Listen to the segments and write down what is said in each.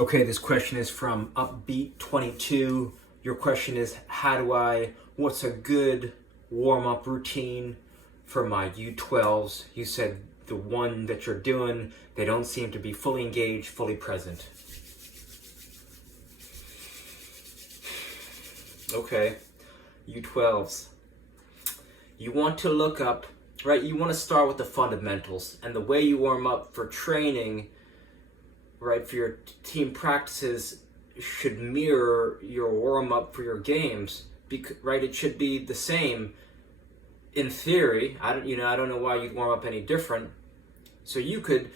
Okay, this question is from Upbeat22. Your question is, what's a good warm-up routine for my U12s? You said the one that you're doing, they don't seem to be fully engaged, fully present. Okay, U12s. You want to look up, right? You want to start with the fundamentals, and the way you warm up for training, right, for your team practices should mirror your warm up for your games. Right, it should be the same in theory. I don't know why you'd warm up any different. So you could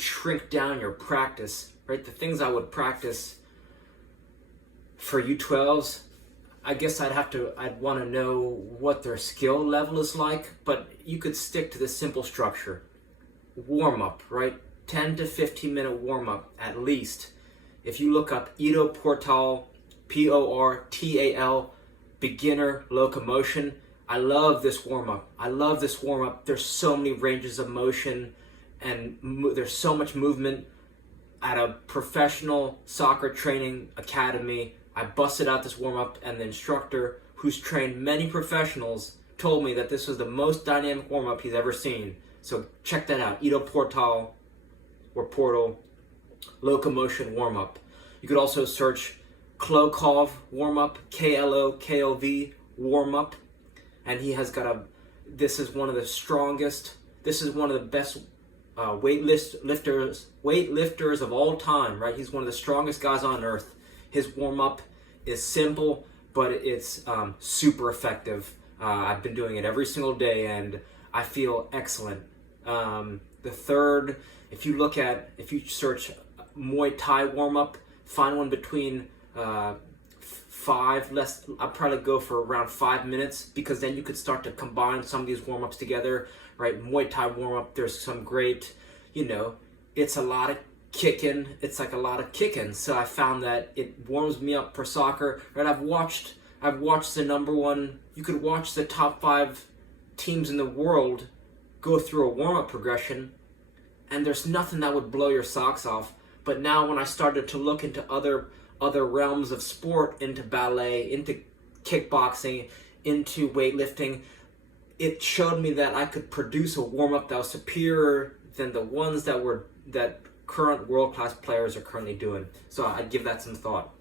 shrink down your practice, right? The things I would practice for U12s, I guess I'd want to know what their skill level is like, but you could stick to the simple structure. Warm up, right? 10 to 15 minute warm up at least. If you look up Ido Portal, Portal, beginner locomotion, I love this warm up. There's so many ranges of motion and there's so much movement. At a professional soccer training academy, I busted out this warm up, and the instructor, who's trained many professionals, told me that this was the most dynamic warm up he's ever seen. So check that out, Ido Portal or Portal locomotion warm up. You could also search Klokov warm up, Klokov warm up, and he has got this is one of the best weightlifters of all time, right? He's one of the strongest guys on earth. His warm up is simple, but it's super effective. I've been doing it every single day, and I feel excellent. The third, if you search Muay Thai warm up, find one between I'd probably go for around 5 minutes, because then you could start to combine some of these warm ups together, right? Muay Thai warm up, there's some great, it's a lot of kicking. It's like a lot of kicking. So I found that it warms me up for soccer, right? I've watched the number one, you could watch the top 5 teams in the world go through a warm-up progression, and there's nothing that would blow your socks off. But now when I started to look into other realms of sport, into ballet, into kickboxing, into weightlifting, it showed me that I could produce a warm-up that was superior than the ones that current world-class players are currently doing. So I'd give that some thought.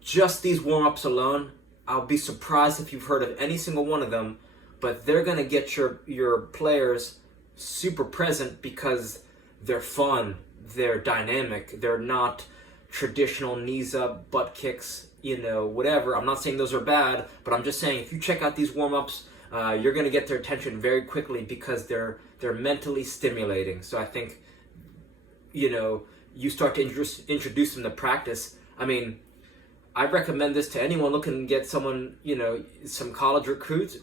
Just these warm-ups alone, I'll be surprised if you've heard of any single one of them, but they're going to get your players super present because they're fun, they're dynamic, they're not traditional knees up, butt kicks, whatever. I'm not saying those are bad, but I'm just saying if you check out these warm-ups, you're going to get their attention very quickly because they're mentally stimulating. So I think, you start to introduce them to practice. I mean, I recommend this to anyone looking to get someone, some college recruits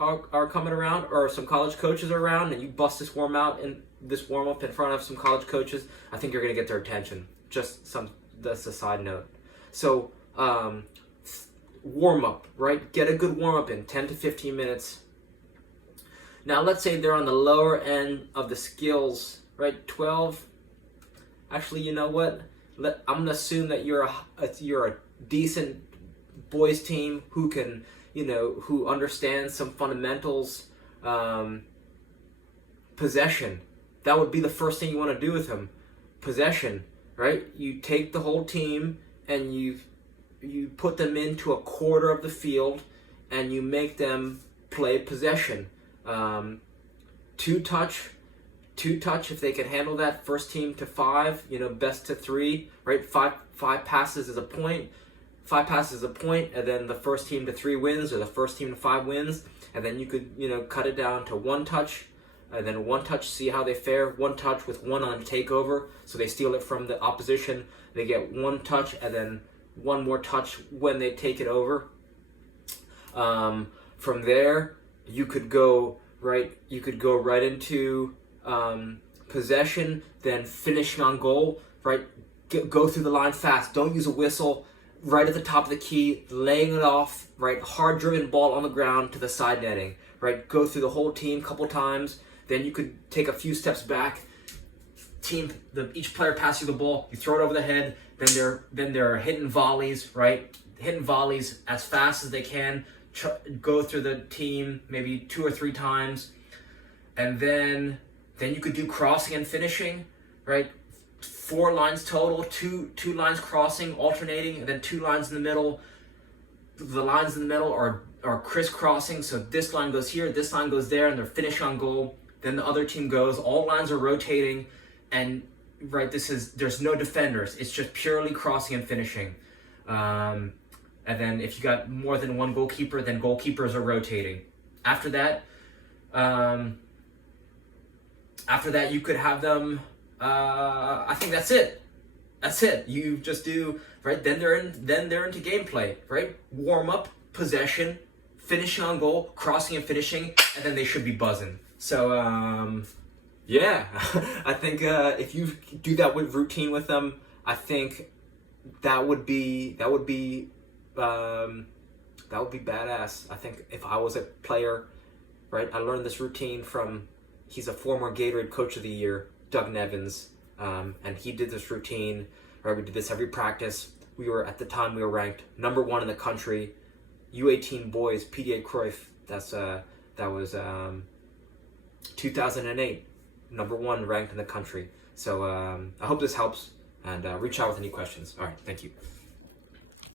are coming around, or some college coaches are around, and you bust this warm up in front of some college coaches. I think you're going to get their attention. That's a side note. So, warm up, right? Get a good warm up in 10 to 15 minutes. Now, let's say they're on the lower end of the skills, right? 12. Actually, you know what? I'm gonna assume that you're a decent boys team who can, who understands some fundamentals. Possession. That would be the first thing you want to do with them. Possession, right? You take the whole team and you put them into a quarter of the field, and you make them play possession. Two touch if they can handle that. First team to 5, best to 3, right? Five passes is a point. 5 passes is a point, and then the first team to 3 wins, or the first team to 5 wins, and then you could cut it down to 1 touch, and then 1 touch, see how they fare. 1 touch with 1 on takeover, so they steal it from the opposition. They get 1 touch, and then 1 more touch when they take it over. From there, you could go right into possession, then finishing on goal, right? Go through the line fast. Don't use a whistle. Right at the top of the key, laying it off, right? Hard driven ball on the ground to the side netting, right? Go through the whole team a couple times. Then you could take a few steps back, each player passes you the ball, you throw it over the head, then they're hitting volleys, right? Hitting volleys as fast as they can, go through the team maybe 2 or 3 times, and then you could do crossing and finishing, right? 4 lines total, two lines crossing, alternating, and then 2 lines in the middle. The lines in the middle are crisscrossing, so this line goes here, this line goes there, and they're finishing on goal. Then the other team goes, all lines are rotating, and right, there's no defenders. It's just purely crossing and finishing. And then if you got more than one goalkeeper, then goalkeepers are rotating. After that, you could have them. I think that's it. That's it. You just do right. Then they're into gameplay. Right. Warm up, possession, finishing on goal, crossing and finishing, and then they should be buzzing. So yeah, I think if you do that with routine with them, I think that would be badass. I think if I was a player, right, I learned this routine from, he's a former Gatorade Coach of the Year, Doug Nevins, and he did this routine, right, we did this every practice. At the time we were ranked number 1 in the country, U18 boys, PDA Cruyff, that was 2008, number 1 ranked in the country. So I hope this helps, and reach out with any questions. All right, thank you.